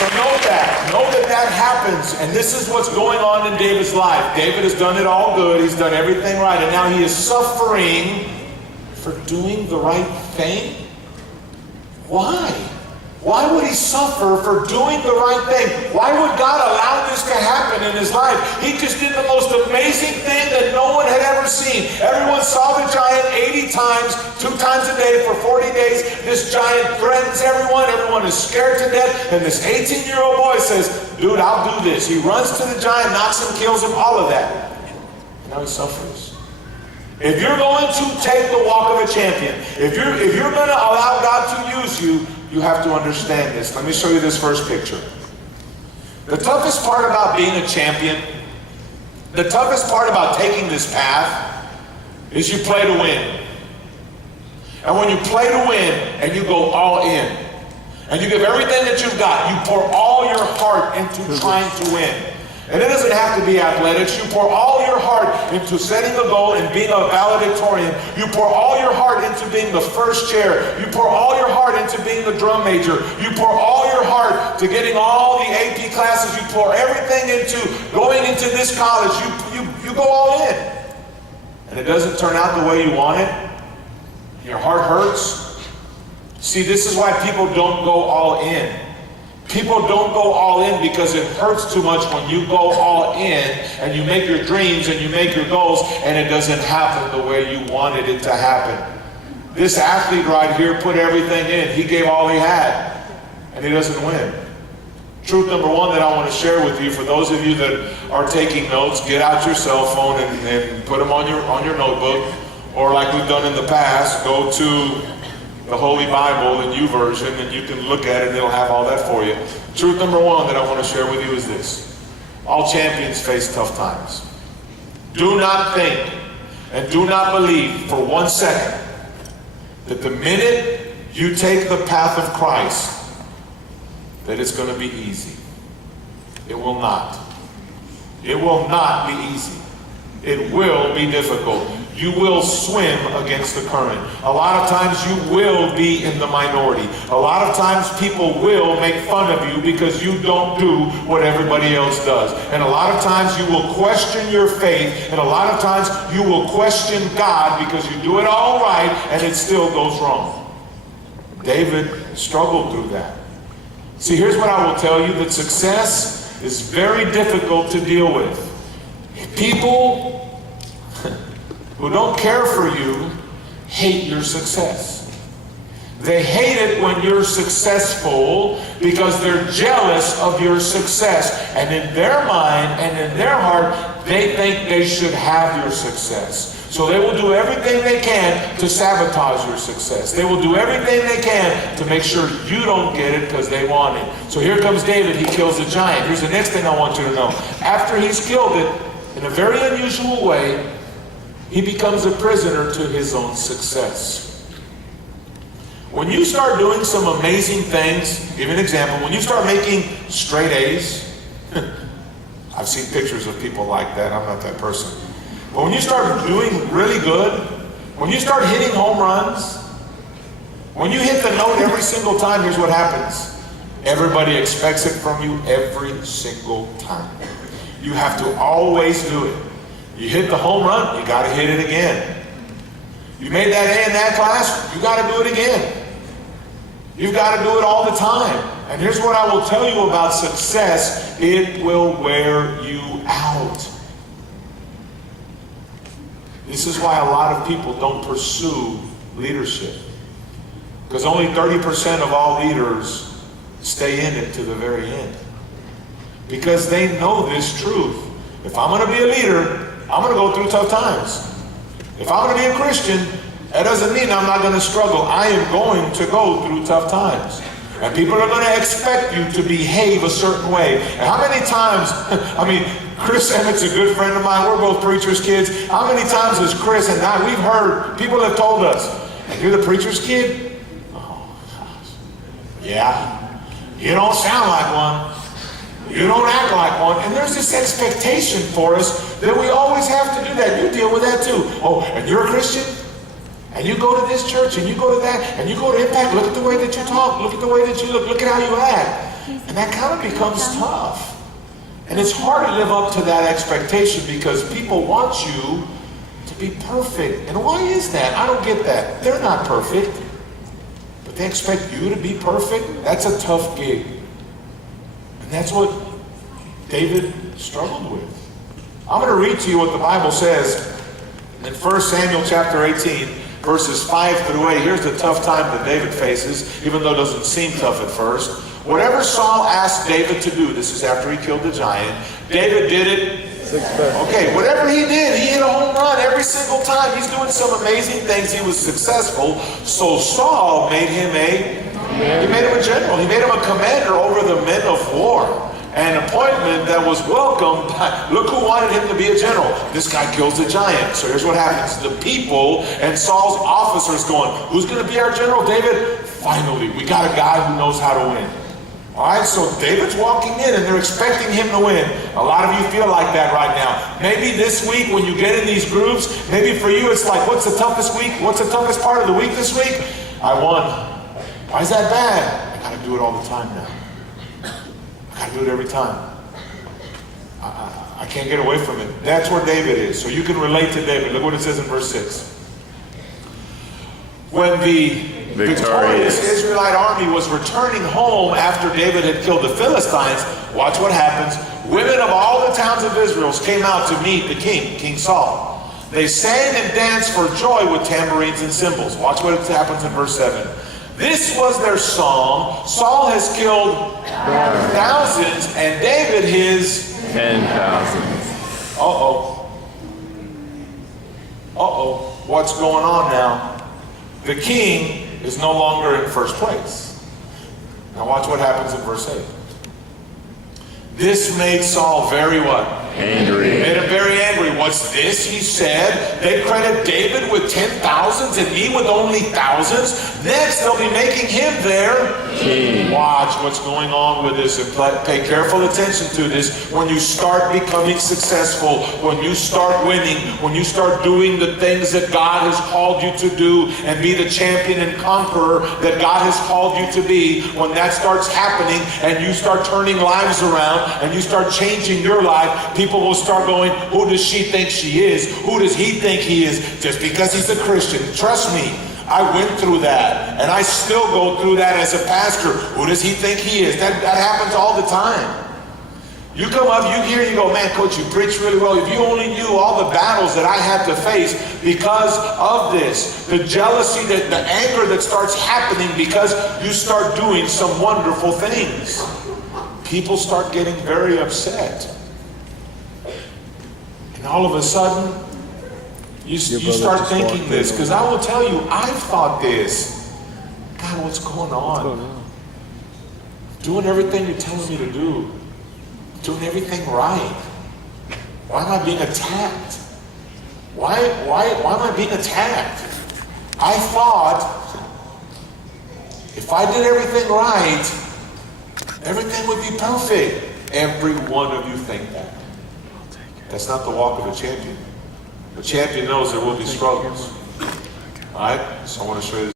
So know that that happens, and this is what's going on in David's life. David has done it all good, he's done everything right, and now he is suffering for doing the right thing? Why? Why would he suffer for doing the right thing? Why would God allow this to happen in his life? He just did the most amazing thing that no one had ever seen. Everyone saw the giant 80 times, 2 times a day for 40 days. This giant threatens everyone. Everyone is scared to death. And this 18-year-old boy says, dude, I'll do this. He runs to the giant, knocks him, kills him, all of that. And now he suffers. If you're going to take the walk of a champion, if you're going to allow God to use you, you have to understand this. Let me show you this first picture. The toughest part about being a champion, the toughest part about taking this path, is you play to win. And when you play to win and you go all in, and you give everything that you've got, you pour all your heart into trying to win. And it doesn't have to be athletics. You pour all your heart into setting a goal and being a valedictorian. You pour all your heart into being the first chair. You pour all your heart into being the drum major. You pour all your heart to getting all the AP classes. You pour everything into going into this college. You go all in. And it doesn't turn out the way you want it. Your heart hurts. See, this is why people don't go all in. People don't go all in because it hurts too much when you go all in and you make your dreams and you make your goals and it doesn't happen the way you wanted it to happen. This athlete right here put everything in. He gave all he had and he doesn't win. Truth number one that I want to share with you, for those of you that are taking notes, get out your cell phone and put them on your notebook, or like we've done in the past, go to the Holy Bible, the New Version, and you can look at it and it'll have all that for you. Truth number one that I want to share with you is this. All champions face tough times. Do not think and do not believe for 1 second that the minute you take the path of Christ, that it's going to be easy. It will not. It will not be easy. It will be difficult. You will swim against the current. A lot of times you will be in the minority. A lot of times people will make fun of you because you don't do what everybody else does. And a lot of times you will question your faith, and a lot of times you will question God because you do it all right and it still goes wrong. David struggled through that. See, here's what I will tell you, that success is very difficult to deal with. People who don't care for you hate your success. They hate it when you're successful because they're jealous of your success. And in their mind and in their heart, they think they should have your success. So they will do everything they can to sabotage your success. They will do everything they can to make sure you don't get it because they want it. So here comes David, he kills a giant. Here's the next thing I want you to know. After he's killed it, in a very unusual way, he becomes a prisoner to his own success. When you start doing some amazing things, give me an example, when you start making straight A's, I've seen pictures of people like that, I'm not that person. But when you start doing really good, when you start hitting home runs, when you hit the note every single time, here's what happens. Everybody expects it from you every single time. You have to always do it. You hit the home run, you got to hit it again. You made that A in that class, you got to do it again. You've got to do it all the time. And here's what I will tell you about success. It will wear you out. This is why a lot of people don't pursue leadership. Because only 30% of all leaders stay in it to the very end. Because they know this truth. If I'm going to be a leader, I'm going to go through tough times. If I'm going to be a Christian, that doesn't mean I'm not going to struggle. I am going to go through tough times. And people are going to expect you to behave a certain way. And how many times, Chris Emmett's a good friend of mine. We're both preacher's kids. How many times has Chris and I, we've heard, people have told us, and you're the preacher's kid? Oh, gosh. Yeah. You don't sound like one. You don't act like one. And there's this expectation for us that we always have to do that. You deal with that too. Oh, and you're a Christian? And you go to this church, and you go to that, and you go to MPACT. Look at the way that you talk. Look at the way that you look. Look at how you act. And that kind of becomes tough. And it's hard to live up to that expectation because people want you to be perfect. And why is that? I don't get that. They're not perfect. But they expect you to be perfect? That's a tough gig. And that's what David struggled with. I'm going to read to you what the Bible says in 1 Samuel chapter 18, verses 5 through 8. Here's the tough time that David faces, even though it doesn't seem tough at first. Whatever Saul asked David to do, this is after he killed the giant, David did it. Okay, whatever he did, he hit a home run every single time. He's doing some amazing things. He was successful. So Saul made him a general. He made him a commander over the men of war. An appointment that was welcomed. Look who wanted him to be a general. This guy kills the giant. So here's what happens. The people and Saul's officers going, who's going to be our general? David? Finally, we got a guy who knows how to win. All right, so David's walking in and they're expecting him to win. A lot of you feel like that right now. Maybe this week when you get in these groups, maybe for you it's like, what's the toughest week? What's the toughest part of the week this week? I won. Why is that bad? I got to do it all the time now. I do it every time. I can't get away from it. That's where David is. So you can relate to David. Look what it says in verse 6. When the victorious Israelite army was returning home after David had killed the Philistines, watch what happens. Women of all the towns of Israel came out to meet the king, King Saul. They sang and danced for joy with tambourines and cymbals. Watch what happens in verse 7. This was their song. Saul has killed thousands and David his 10,000. Uh-oh. Uh-oh. What's going on now? The king is no longer in first place. Now watch what happens in verse 8. This made Saul very what? Angry. Made him very angry. What's this? He said. They credit David with 10,000s and me with only thousands. Next, they'll be making him their king. Watch what's going on with this and pay careful attention to this. When you start becoming successful, when you start winning, when you start doing the things that God has called you to do and be the champion and conqueror that God has called you to be, when that starts happening and you start turning lives around and you start changing your life, people will start going, who does she think she is? Who does he think he is? Just because he's a Christian. Trust me, I went through that, and I still go through that as a pastor. Who does he think he is? That happens all the time. You come up, you hear, you go, man, coach, you preach really well. If you only knew all the battles that I had to face because of this, the jealousy, the anger that starts happening because you start doing some wonderful things. People start getting very upset. And all of a sudden, you start thinking this, because I will tell you, I've thought this. God, what's going on? Doing everything you're telling me to do. Doing everything right. Why am I being attacked? Why am I being attacked? I thought if I did everything right, everything would be perfect. Every one of you think that. That's not the walk of a champion. The champion knows there will be struggles. All right? So I want to show you this.